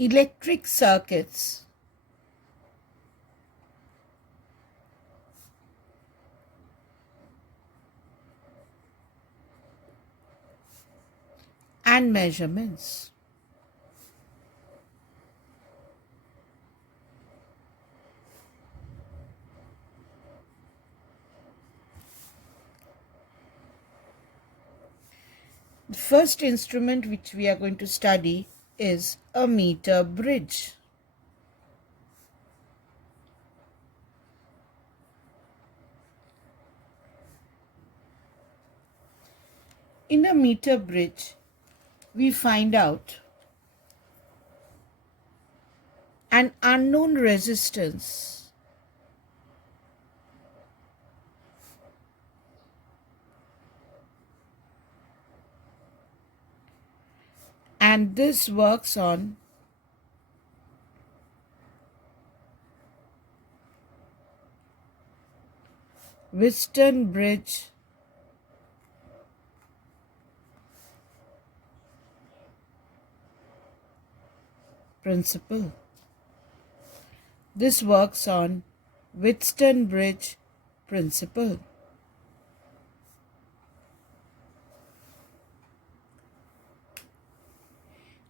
Electric circuits and measurements. The first instrument which we are going to study is a meter bridge. In a meter bridge, we find out an unknown resistance and this works on Wheatstone bridge principle. This works on Wheatstone bridge principle.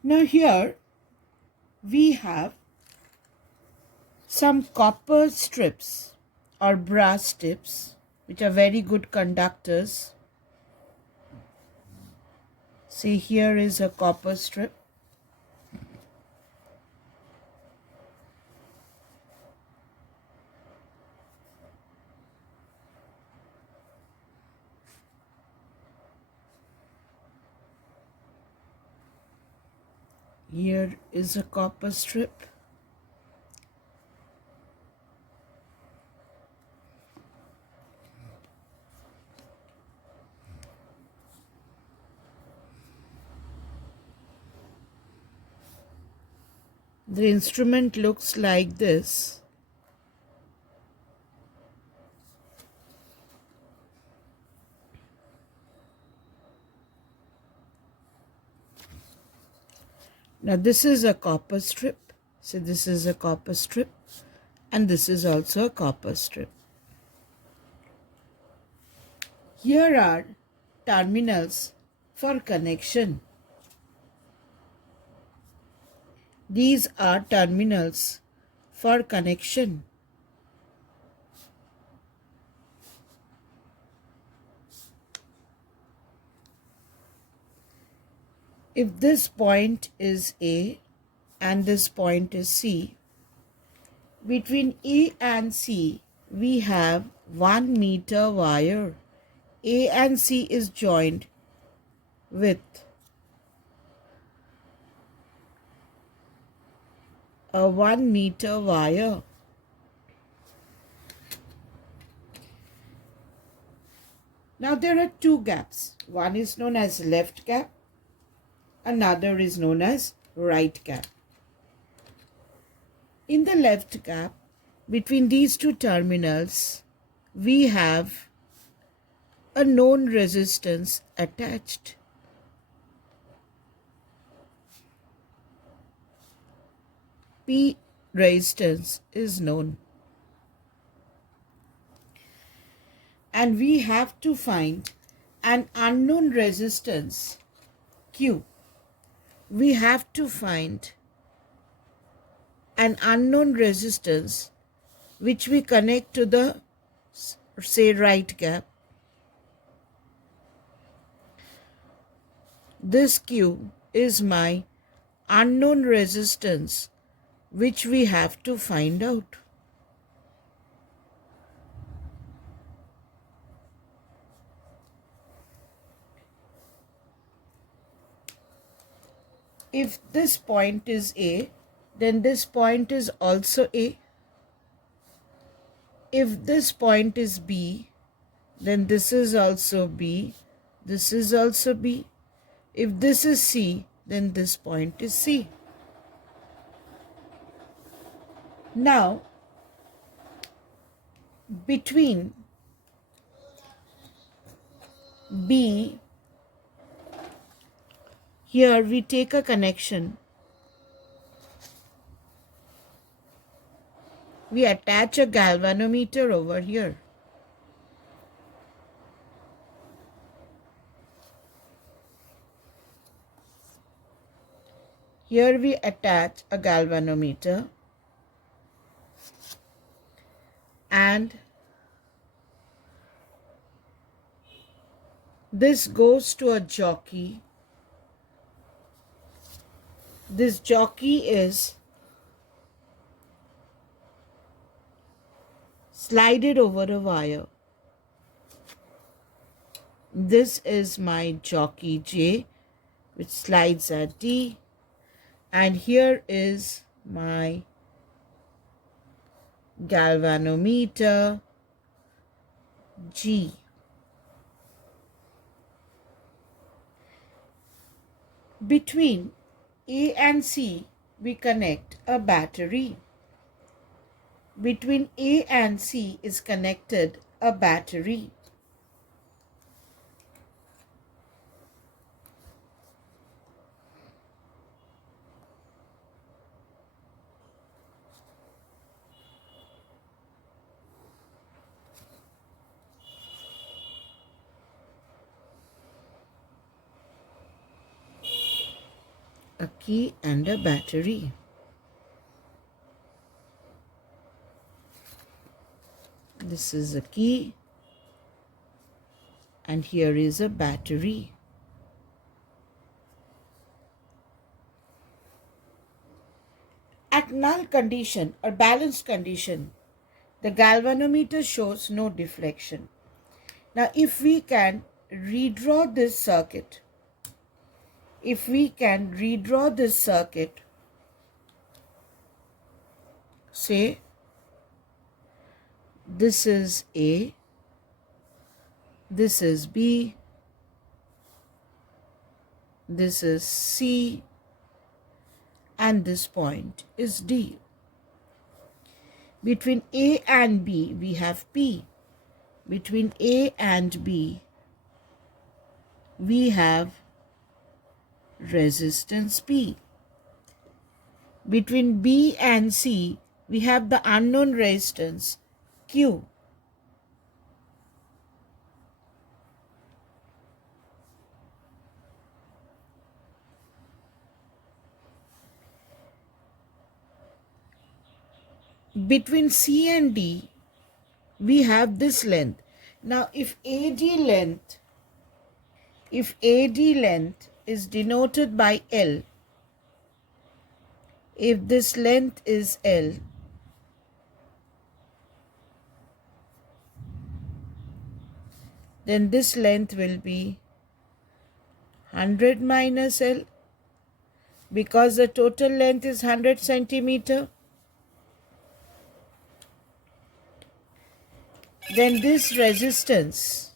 Now here we have some copper strips or brass tips which are very good conductors. See, here is a copper strip. Here is a copper strip. The instrument looks like this. Now this is a copper strip. So this is a copper strip and this is also a copper strip. Here are terminals for connection. These are terminals for connection. If this point is A and this point is C, between A and C we have 1 meter wire. A and C is joined with a 1 meter wire. Now there are two gaps. One is known as left gap, another is known as right gap. In the left gap, between these two terminals, we have a known resistance attached. P resistance is known. And we have to find an unknown resistance Q. We have to find an unknown resistance which we connect to the, say, right gap. This Q is my unknown resistance which we have to find out. If this point is A, then this point is also A. If this point is B, then this is also B, this is also B. If this is C, then this point is C. Now, between B, here we take a connection we attach a galvanometer over here. Here we attach a galvanometer and this goes to a jockey. This jockey is slided over a wire. This is my jockey J, which slides at D, and here is my galvanometer G. Between A and C, we connect a battery. Between A and C is connected a battery. A key and a battery. This is a key and here is a battery. At null condition or balanced condition, the galvanometer shows no deflection. Now if we can redraw this circuit, say this is A, this is B, this is C, and this point is D. Between A and B, we have P. Between A and B, we have resistance P. Between B and C, we have the unknown resistance Q. Between C and D, we have this length. Now, if AD length is denoted by L, if this length is L, then this length will be 100 minus L, because the total length is 100 centimeter. Then this resistance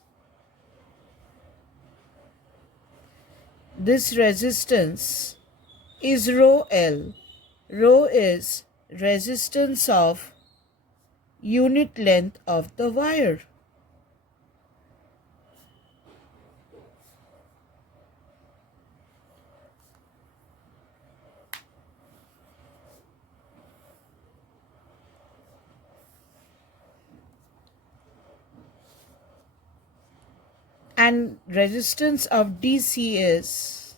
is rho L. Rho is resistance of unit length of the wire. And resistance of DC is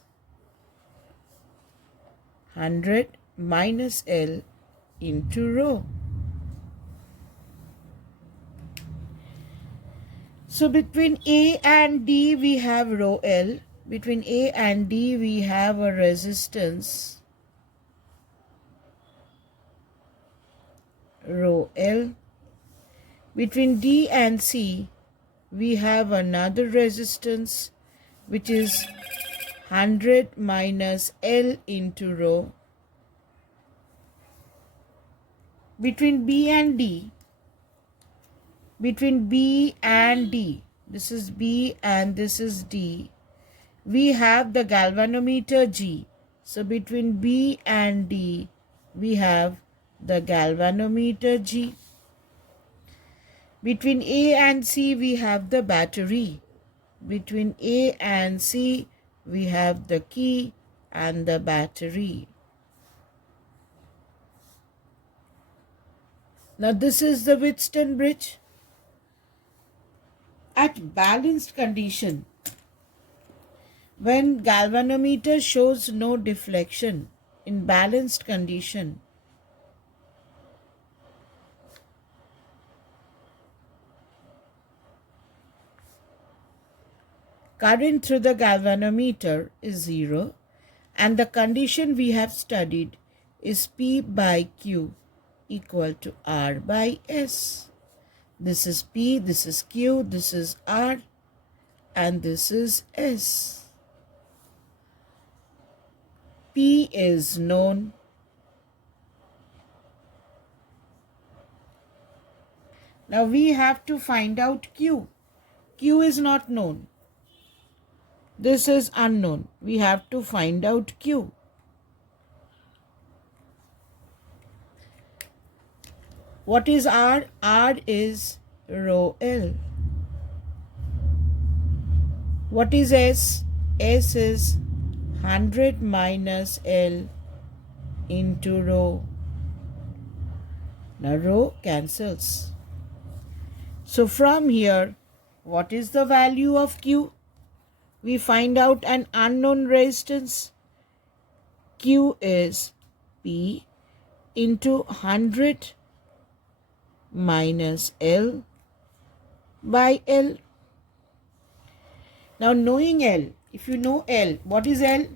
100 minus L into rho. So between A and D we have rho L. Between A and D we have a resistance rho L. Between D and C we have another resistance which is 100 minus L into rho. Between B and D, this is B and this is D, we have the galvanometer G. So between B and D, we have the galvanometer G. Between A and C, we have the battery. Between A and C, we have the key and the battery. Now this is the Wheatstone bridge. At balanced condition, when galvanometer shows no deflection, in balanced condition, current through the galvanometer is 0, and the condition we have studied is P by Q equal to R by S. This is P, this is Q, this is R, and this is S. P is known. Now we have to find out Q. Q is not known. This is unknown. We have to find out Q. What is R? R is rho L. What is S? S is 100 minus L into rho. Now rho cancels. So from here, what is the value of Q? We find out an unknown resistance. Q is P into 100 minus L by L. Now knowing L, if you know L, what is L?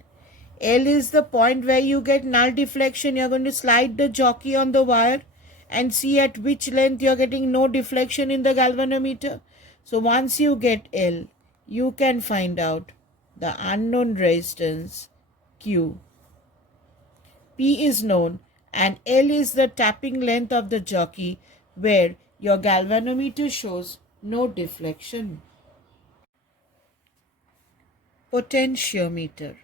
L is the point where you get null deflection. You're going to slide the jockey on the wire and see at which length you're getting no deflection in the galvanometer. So once you get L, you can find out the unknown resistance Q. P is known and L is the tapping length of the jockey where your galvanometer shows no deflection. Potentiometer.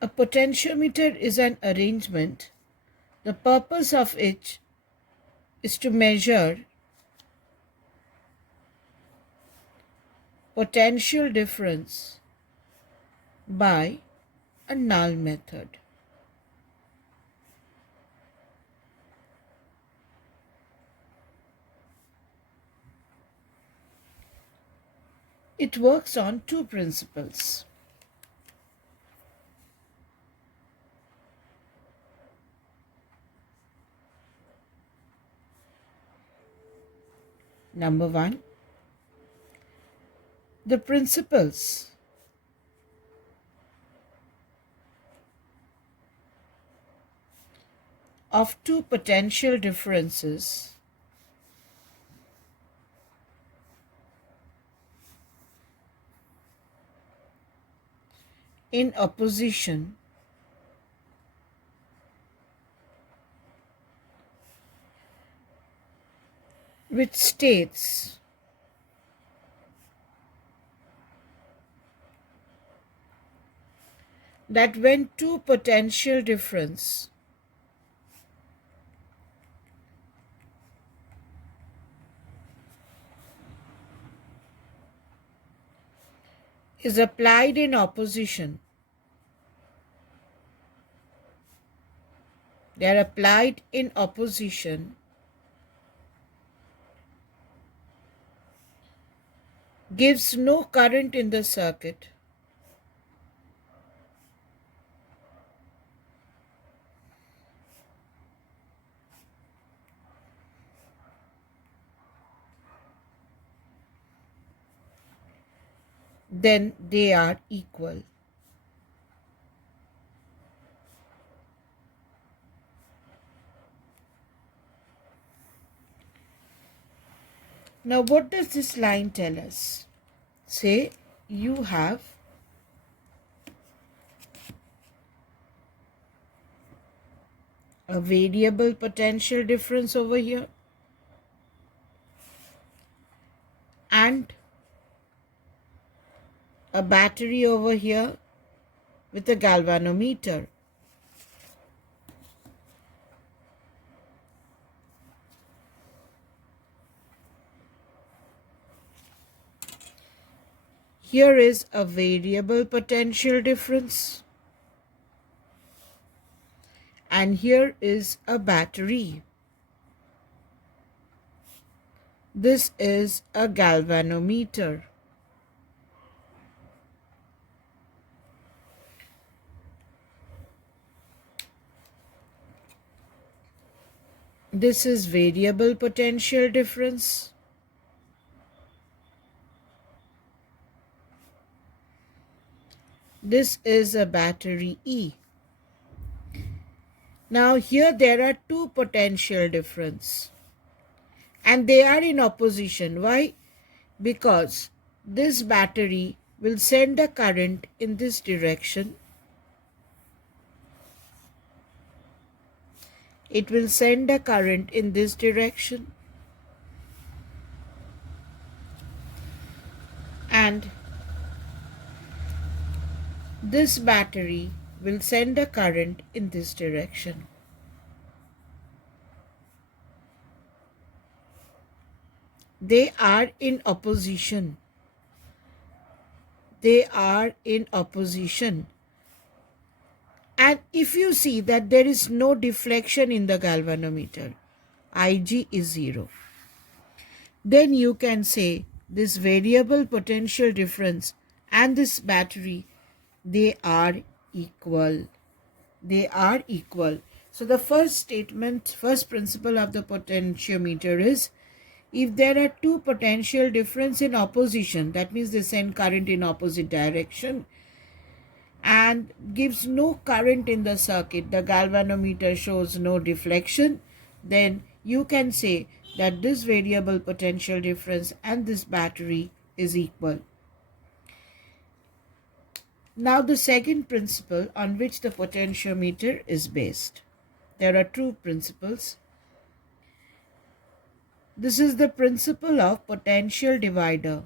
A potentiometer is an arrangement, the purpose of which is to measure potential difference by a null method. It works on two principles. Number one, the principles of two potential differences in opposition which states that when two potential difference is applied in opposition, they are applied in opposition, gives no current in the circuit, then they are equal. Now what does this line tell us? Say you have a variable potential difference over here and a battery over here with a galvanometer. Here is a variable potential difference. And here is a battery. This is a galvanometer. This is variable potential difference. This is a battery E. Now here there are two potential difference and they are in opposition. Why? Because this battery will send a current in this direction. It will send a current in this direction. And this battery will send a current in this direction. They are in opposition. They are in opposition. And if you see that there is no deflection in the galvanometer, Ig is 0, then you can say this variable potential difference and this battery, they are equal. They are equal. So the first principle of the potentiometer is, if there are two potential difference in opposition, that means they send current in opposite direction and gives no current in the circuit, the galvanometer shows no deflection, then you can say that this variable potential difference and this battery is equal. Now the second principle on which the potentiometer is based. There are two principles. This is the principle of potential divider.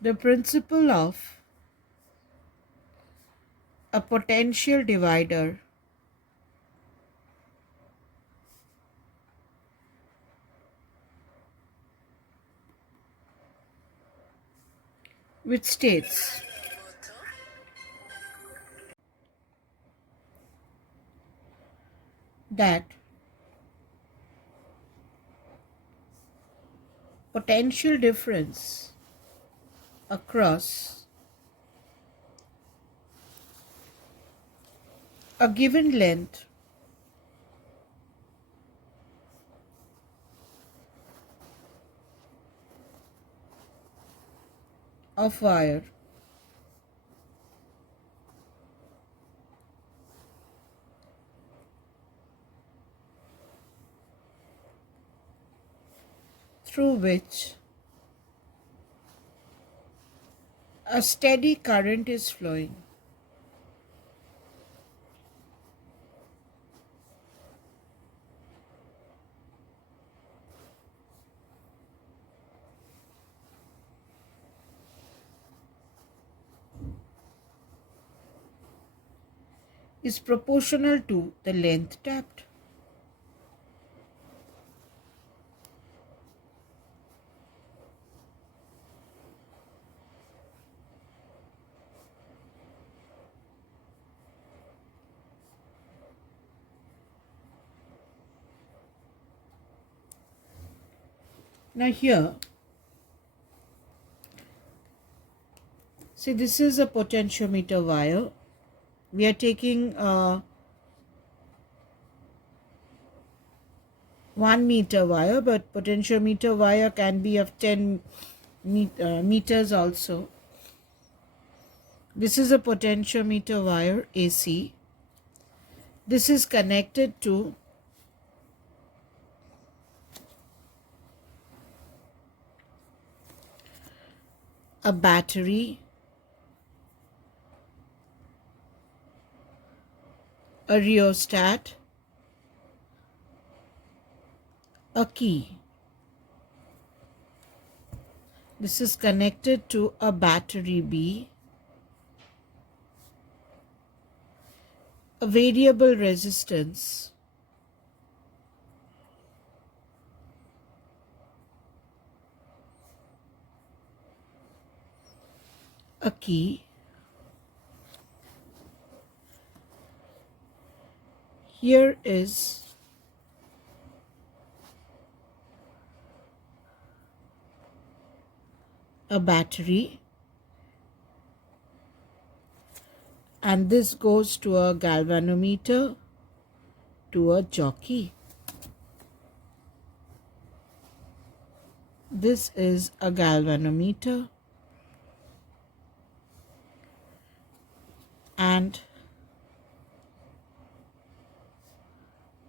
The principle of a potential divider which states that potential difference across a given length of wire through which a steady current is flowing is proportional to the length tapped. Now here, see, this is a potentiometer wire. We are taking 1 meter wire, but potentiometer wire can be of 10 meters also. This is a potentiometer wire AC. This is connected to a battery, a rheostat, a key. This is connected to a battery B, a variable resistance, a key. Here is a battery, and this goes to a galvanometer, to a jockey. This is a galvanometer, and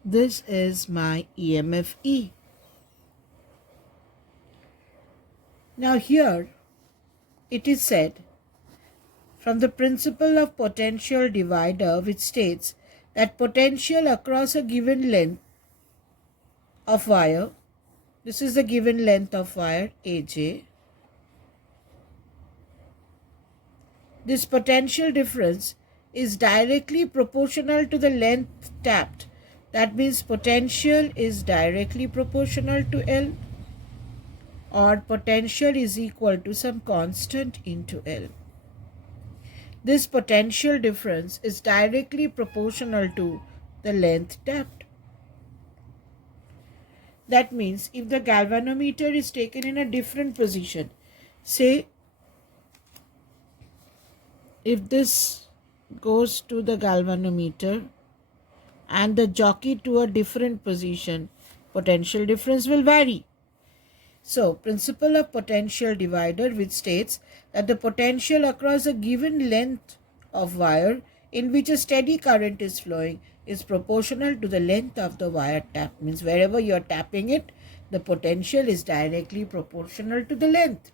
this is my EMF E. Now here it is said, from the principle of potential divider, which states that potential across a given length of wire, this is the given length of wire AJ, this potential difference is directly proportional to the length tapped. That means potential is directly proportional to L, or potential is equal to some constant into L. This potential difference is directly proportional to the length tapped. That means if the galvanometer is taken in a different position, say if this goes to the galvanometer and the jockey to a different position, potential difference will vary. So, principle of potential divider, which states that the potential across a given length of wire in which a steady current is flowing is proportional to the length of the wire tap. Means wherever you are tapping it, the potential is directly proportional to the length.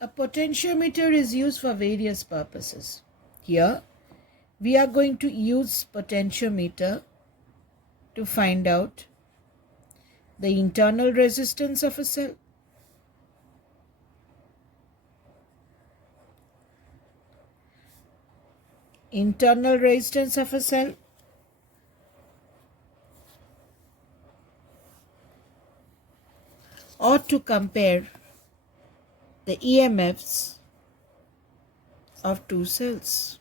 A potentiometer is used for various purposes. Here, we are going to use potentiometer to find out the internal resistance of a cell. Internal resistance of a cell, or to compare the EMFs of two cells.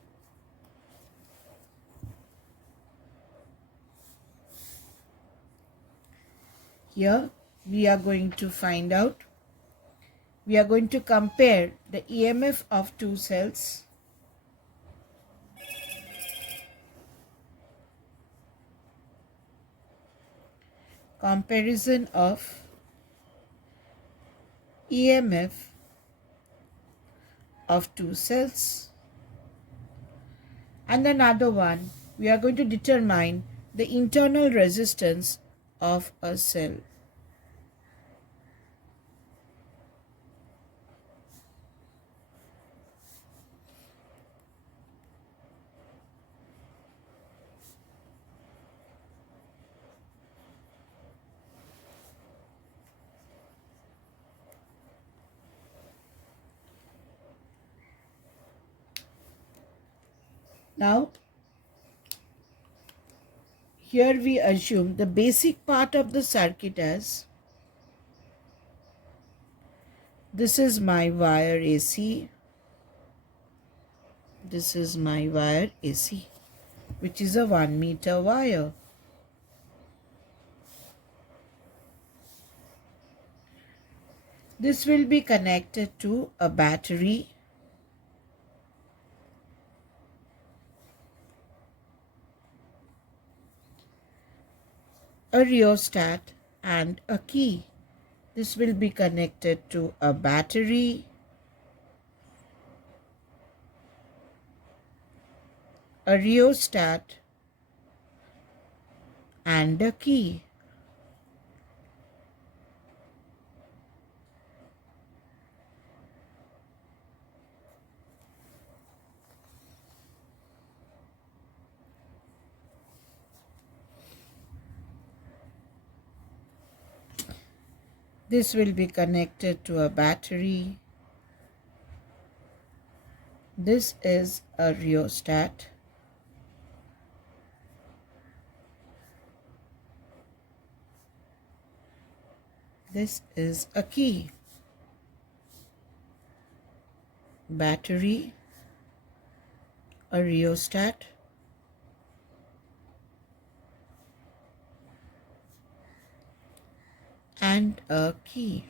Here we are going to find out, we are going to compare the EMF of two cells comparison of EMF of two cells, and another one we are going to determine the internal resistance of a cell. Now, here we assume the basic part of the circuit as this is my wire AC, this is my wire AC, which is a 1 meter wire. This will be connected to a battery, a rheostat, and a key. This will be connected to a battery, a rheostat, and a key. This will be connected to a battery. This is a rheostat. This is a key. Battery, a rheostat, and a key.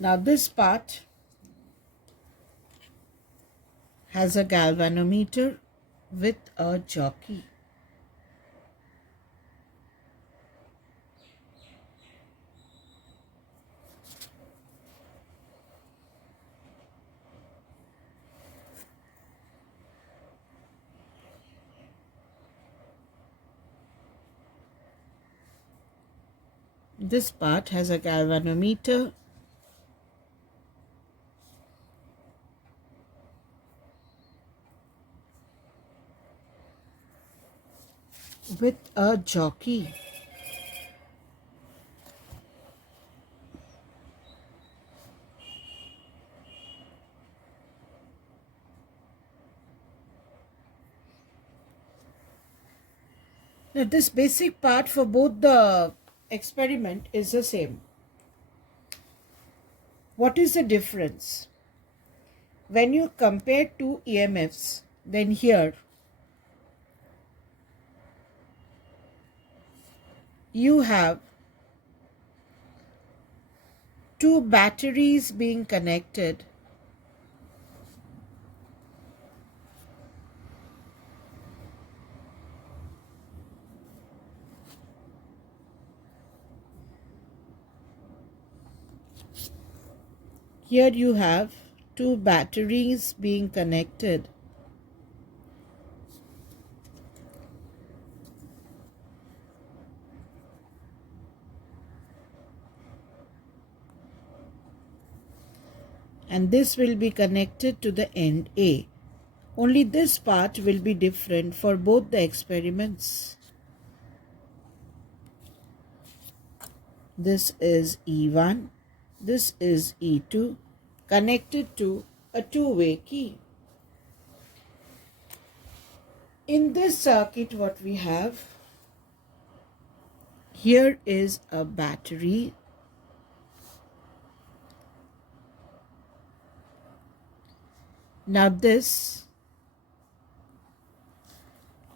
Now this part has a galvanometer with a jockey. This part has a galvanometer with a jockey. Now this basic part for both the experiment is the same. What is the difference? When you compare two EMFs, then here you have two batteries being connected. Here you have two batteries being connected. And this will be connected to the end A. Only this part will be different for both the experiments. This is E1, this is E2, connected to a two-way key. In this circuit, what we have, here is a battery. Now this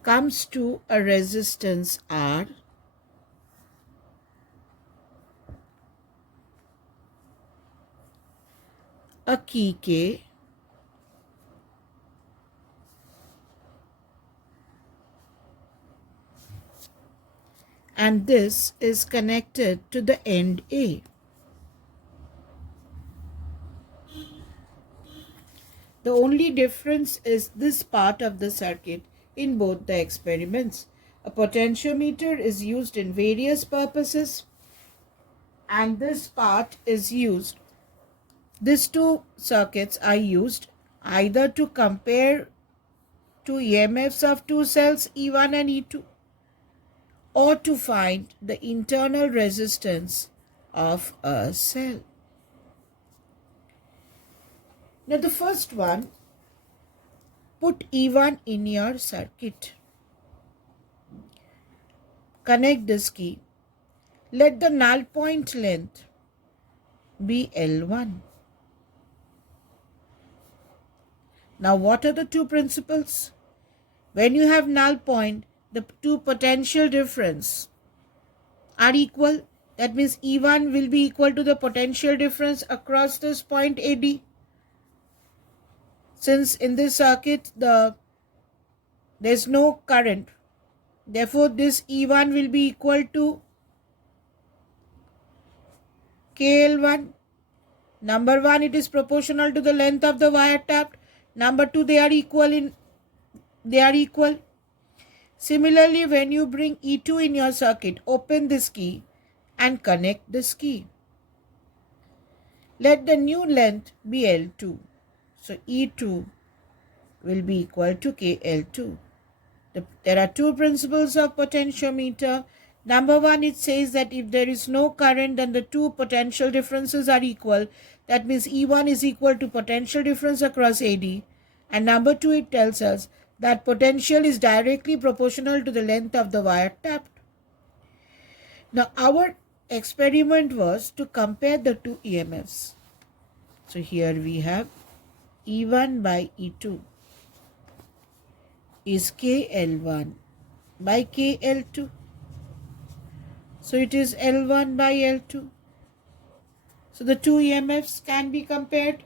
comes to a resistance R, a key K, and this is connected to the end A. The only difference is this part of the circuit in both the experiments. A potentiometer is used in various purposes, and this part is used. These two circuits are used either to compare two EMFs of two cells E1 and E2, or to find the internal resistance of a cell. Now the first one, put E1 in your circuit. Connect this key. Let the null point length be L1. Now what are the two principles? When you have null point, the two potential difference are equal. That means E1 will be equal to the potential difference across this point AD. Since in this circuit there is no current, therefore this E1 will be equal to KL1. Number 1, it is proportional to the length of the wire tapped. Number 2, they are equal. Similarly, when you bring E2 in your circuit, open this key and connect this key. Let the new length be L2. So E2 will be equal to KL2. There are two principles of potentiometer. Number one, it says that if there is no current, then the two potential differences are equal. That means E1 is equal to potential difference across AD. And number two, it tells us that potential is directly proportional to the length of the wire tapped. Now, our experiment was to compare the two EMFs. So, here we have E1 by E2 is KL1 by KL2. So it is L1 by L2. So the two EMFs can be compared.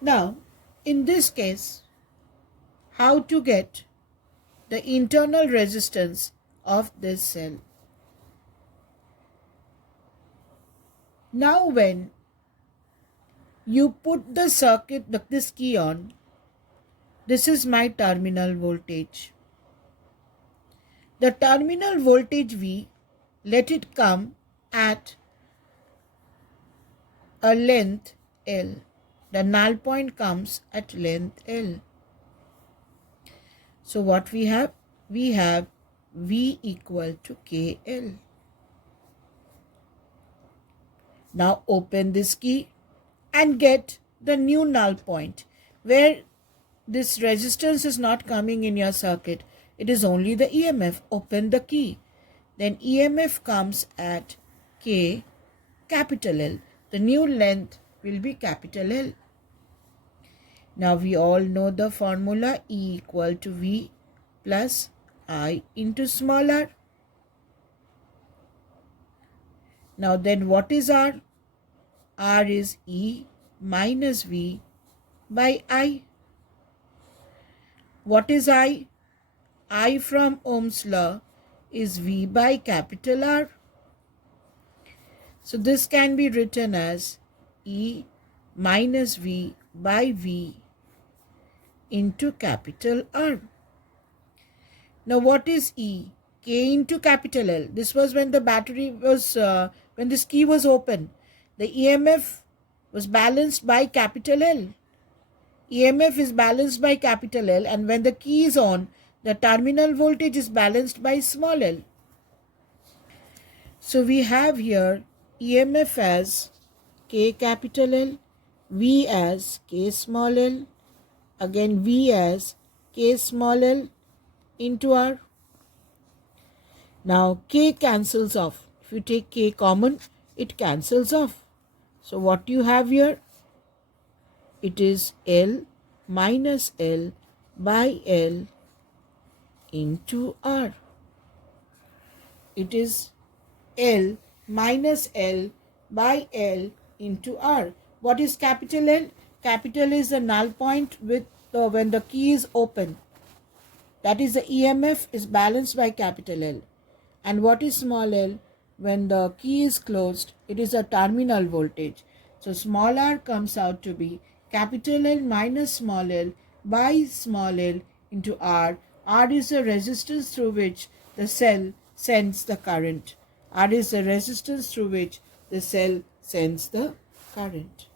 Now, in this case, how to get the internal resistance of this cell? Now, when you put the circuit, this key on, this is my terminal voltage. The terminal voltage V, let it come at a length L. The null point comes at length L. So what we have? We have V equal to KL. Now open this key and get the new null point where this resistance is not coming in your circuit. It is only the EMF. Open the key. Then EMF comes at K capital L. The new length will be capital L. Now we all know the formula E equal to V plus I into small r. Now then what is R? R is E minus V by I. What is I? I from Ohm's law is V by capital R. So this can be written as E minus V by V into capital R. Now what is E? K into capital L. This was when the battery was, when this key was open. The EMF was balanced by capital L. EMF is balanced by capital L, and when the key is on, the terminal voltage is balanced by small l. So we have here EMF as K capital L, V as K small l, again V as K small l into R. Now K cancels off. If you take K common, it cancels off. So what you have here? It is L minus L by L into R. It is L minus L by L into R. What is capital L? Capital is the null point with when the key is open. That is, the EMF is balanced by capital L. And what is small l? When the key is closed, it is a terminal voltage. So small r comes out to be capital L minus small l by small l into R. R is the resistance through which the cell sends the current. R is the resistance through which the cell sends the current.